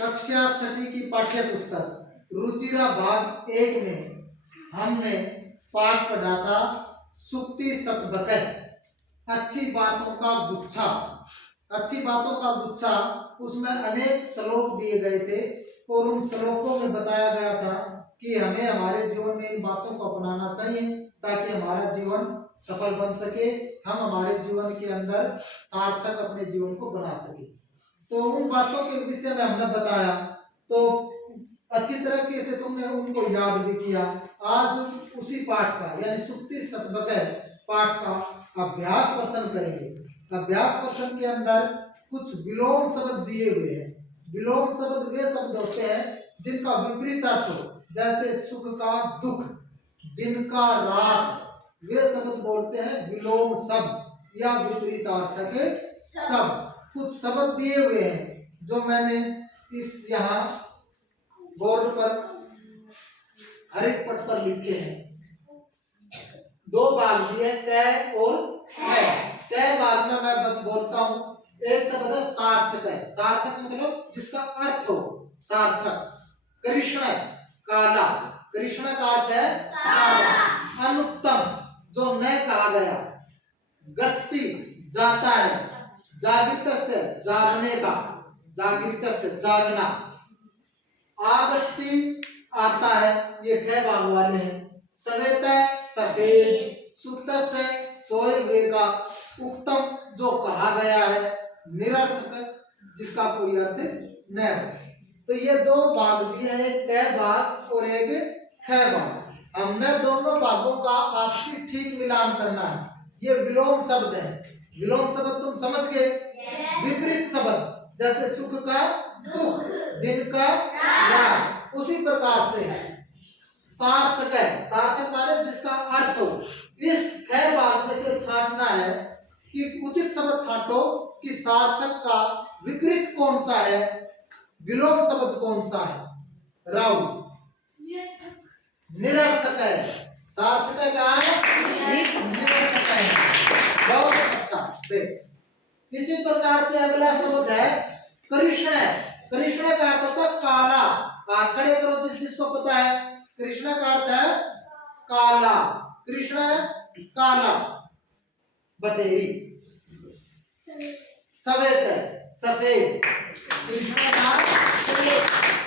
कक्षा छठी की पाठ्य पुस्तक रुचिरा भाग 1 में हमने पाठ पढ़ा था सुक्ति सतबकह, अच्छी बातों का गुच्छा। अच्छी बातों का गुच्छा, उसमें अनेक श्लोक दिए गए थे और उन श्लोकों में बताया गया था कि हमें हमारे जीवन में इन बातों को अपनाना चाहिए ताकि हमारा जीवन सफल बन सके, हम हमारे जीवन के अंदर सार्थक अपने जीवन को बना सके। तो उन बातों के विषय में हमने बताया, तो अच्छी तरीके से तुमने उनको याद भी किया। आज उसी पाठ का यानी सुक्ति सतबकह पाठ का अभ्यास प्रश्न करेंगे। अभ्यास प्रश्न के अंदर कुछ विलोम शब्द दिए हुए हैं। विलोम शब्द वे शब्द होते हैं जिनका विपरीत अर्थ हो, जैसे सुख का दुख, दिन का रात, वे शब्द बोलते हैं विलोम शब्द या विपरीत अर्थ के शब्द। कुछ शब्द दिए हुए हैं जो मैंने इस यहाँ बोर्ड पर हरित पट पर लिखे हैं। दो भाग दिए, तय और है। तय भाग में मैं बोलता हूँ। एक शब्द है सार्थक है। सार्थक मतलब जिसका अर्थ हो, सार्थक। कृष्ण काला, कृष्ण का अर्थ है काला। अनुत्तम जो न कहा गया। गच्छति जाता है। जागृतस्य जागने का, जागृतस्य जागना। आगच्छति आता है, ये ख भाग वाले हैं। सवेत सफेद, सुप्तस्य सोए हुए का। उत्तम जो कहा गया है, निरर्थक जिसका कोई अर्थ न हो। तो ये दो भाग दिए हैं, एक क भाग और एक ख भाग। हमने दोनों भागों का आपसी ठीक मिलान करना है। ये विलोम शब्द है। विलोम शब्द तुम समझ गए। विपरीत शब्द जैसे सुख का दुख, दिन का रात, उसी प्रकार से सार्थक है। सार्थक माने जिसका अर्थ हो। इस ख भाग में से छांटना है कि उचित शब्द छांटो कि सार्थक का विपरीत कौन सा है, विलोम शब्द कौन सा है। राहुल निरर्थक है। सार्थक का निरर्थक है। बहुत अच्छा। देख, इसी प्रकार से अगला शब्द है कृष्ण। कृष्ण का अर्थ होता है काला। हाथ खड़े करो जिसको पता है। कृष्ण का अर्थ है काला। कृष्ण काला। बतेरी सफेद है, सफेद। कृष्ण का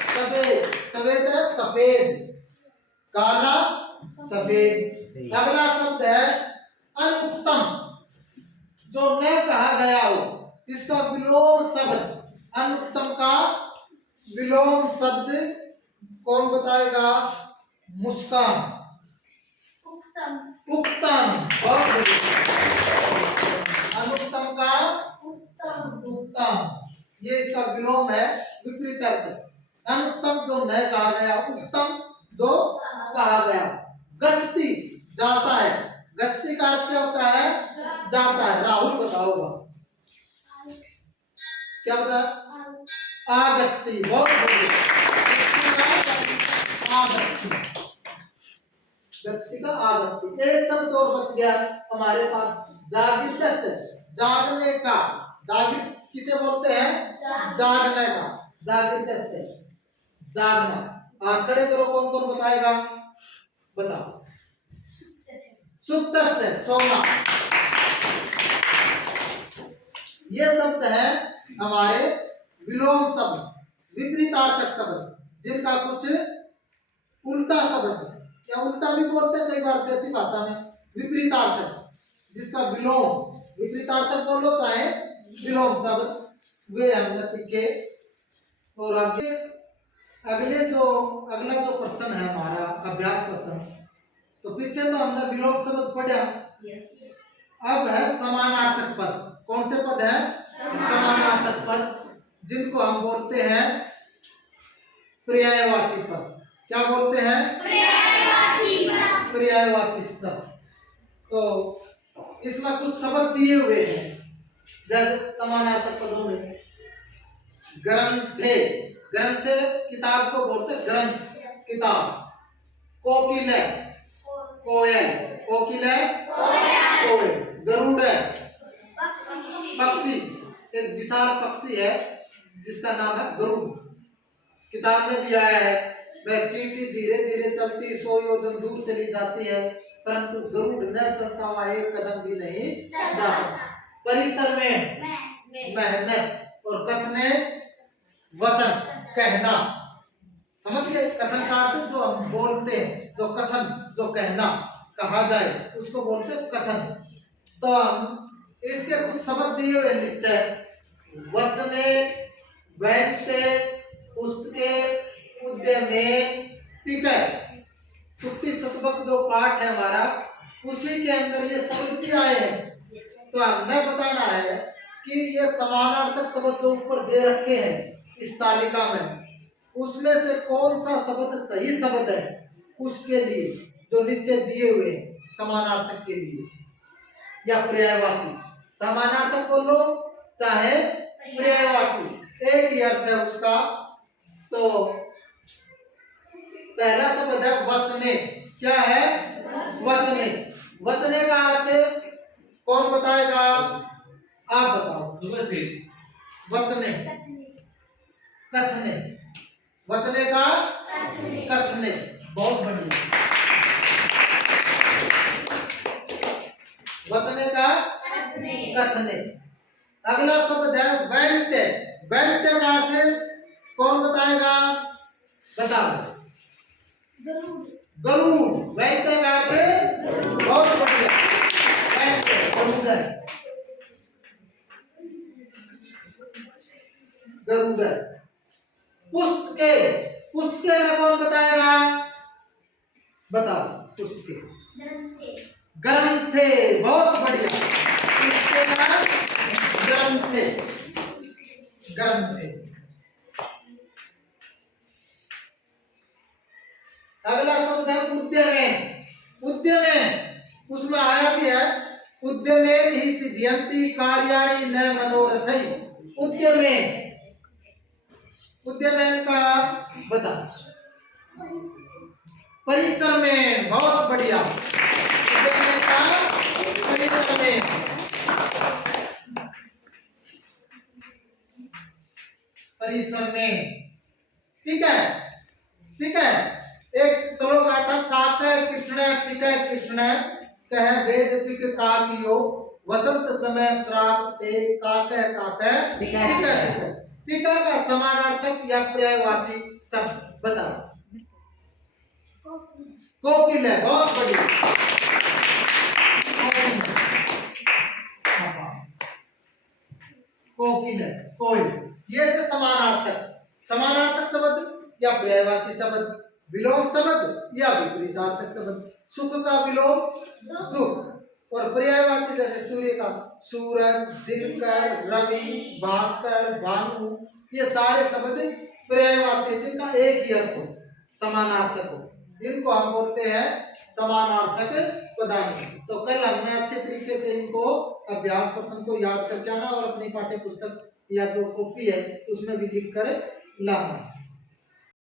सफेद, सफेद है सफेद, काला सफेद। अगला शब्द है अनुत्तम जो न कहा गया हो, इसका विलोम शब्द। अनुत्तम का विलोम शब्द कौन बताएगा? मुस्कान। उत्तम। अनुत्तम का उत्तम, ये इसका विलोम है, विपरीत अर्थ। अनुत्तम जो न कहा गया, उत्तम जो कहा गया। गच्छति जाता है। गच्छति का अर्थ क्या होता है? जाता है। राहुल बताओगा क्या बता? आगच्छति। बहुत गच्छति का आगच्छति। एक शब्द और बच गया हमारे पास, जागृतस्य, जागने का। जागृत किसे बोलते हैं? जागने का। जागृतस्य जागना। हाथ खड़े करो, कौन कौन बताएगा? बताओ। सुप्तस्य सोना। ये शब्द है हमारे विलोम शब्द, विपरीतार्थक शब्द, जिनका कुछ उल्टा शब्द या उल्टा भी बोलते हैं कई बार देसी भाषा में। विपरीतार्थक जिसका विलोम, विपरीतार्थक बोलो चाहे विलोम शब्द, वे हमने सीखे। और आगे अगला जो प्रश्न है हमारा अभ्यास प्रश्न, तो पीछे तो हमने विलोम शब्द पढ़ा। अब है समानार्थक पद। कौन से पद है? समानार्थक पद, जिनको हम बोलते हैं पर्यायवाची पद। क्या बोलते हैं? पर्यायवाची शब्द। तो इसमें कुछ शब्द दिए हुए हैं, जैसे समानार्थक पदों में ग्रंथे। ग्रंथे किताब को बोलते हैं ग्रंथ, किताब। कोकिल, कोयल, कोकिल कोयल। गरुड़ पक्षी, एक विशाल पक्षी है जिसका नाम है गरुड़। किताब में भी आया है, वह चींटी धीरे धीरे चलती 100 योजन दूर चली जाती है, परंतु गरुड़ न चलता हुआ एक कदम भी नहीं जाता। परिसर में मेहनत और कथने वचन कहना, समझ गए? कथन का अर्थ जो हम बोलते हैं, जो कथन, जो कहना, कहा जाए उसको बोलते हैं कथन। तो हम इसके कुछ शब्द दिए हुए नीचे, वचने, वैंते, पुस्तके, उद्यमे, पिके, सुक्ति शतबक जो पाठ है हमारा, उसी के अंदर ये शब्द भी आए हैं। तो हमने बताना है कि ये समानार्थक शब्द जो ऊपर दे रखे हैं इस तालिका में, उसमें से कौन सा शब्द सही शब्द है उसके लिए जो नीचे दिए हुए समानार्थक के लिए या पर्यायवाची। समानार्थक बोलो चाहे पर्यायवाची, एक ही अर्थ है उसका। तो पहला शब्द है वचने। क्या है? वचने। वचने का अर्थ कौन बताएगा? आप बताओ। वचने, कथने, वचने का कथने। बहुत बढ़िया। वचने का कथने। अगला शब्द है वैंत्य। वैंत्य का अर्थ कौन बताएगा? बताओ। गरुड़। वैंत्य का अर्थ बहुत बढ़िया, वैंत्य गरुड़। गरुड़। पुस्तके। पुस्तके में कौन बताएगा? बताओ। पुस्तके ग्रंथे। बहुत बढ़िया, पुस्तके का ग्रंथे। ग्रंथे। अगला शब्द है उद्यमे। उद्यमे, उसमें आया भी है उद्यमे ही सिद्ध्यन्ति कार्याणि न मनोरथै। उद्यमे, उद्यमे का बता। परिसर में। बहुत बढ़िया, उद्यमे का परिसर में। परिसर में, ठीक है, ठीक है। एक श्लोक आता, काके कृष्ण पिके कृष्ण कह वेद पिक काकियो वसंत समय प्राप्त काके काके पिके पिके। पिका का समानार्थक या पर्यायवाची शब्द बताओ। कोकिल है। बहुत बढ़िया, कोकिल है, कोयल। ये है समानार्थक। समानार्थक शब्द या पर्यायवाची शब्द, विलोम शब्द या विपरीतार्थक शब्द। सुख का विलोम दुख, और पर्यायवाची जैसे सूर्य का सूरज, दिनकर, रवि, भास्कर, भानु, ये सारे शब्द पर्यायवाची जिनका एक ही अर्थ हो, समानार्थक हो, इनको हम बोलते हैं समानार्थक पदार्थ। तो कल हमने अच्छे तरीके से इनको अभ्यास प्रश्न को याद करके आना और अपनी पाठ्य पुस्तक या जो कॉपी है उसमें भी लिख कर लाना।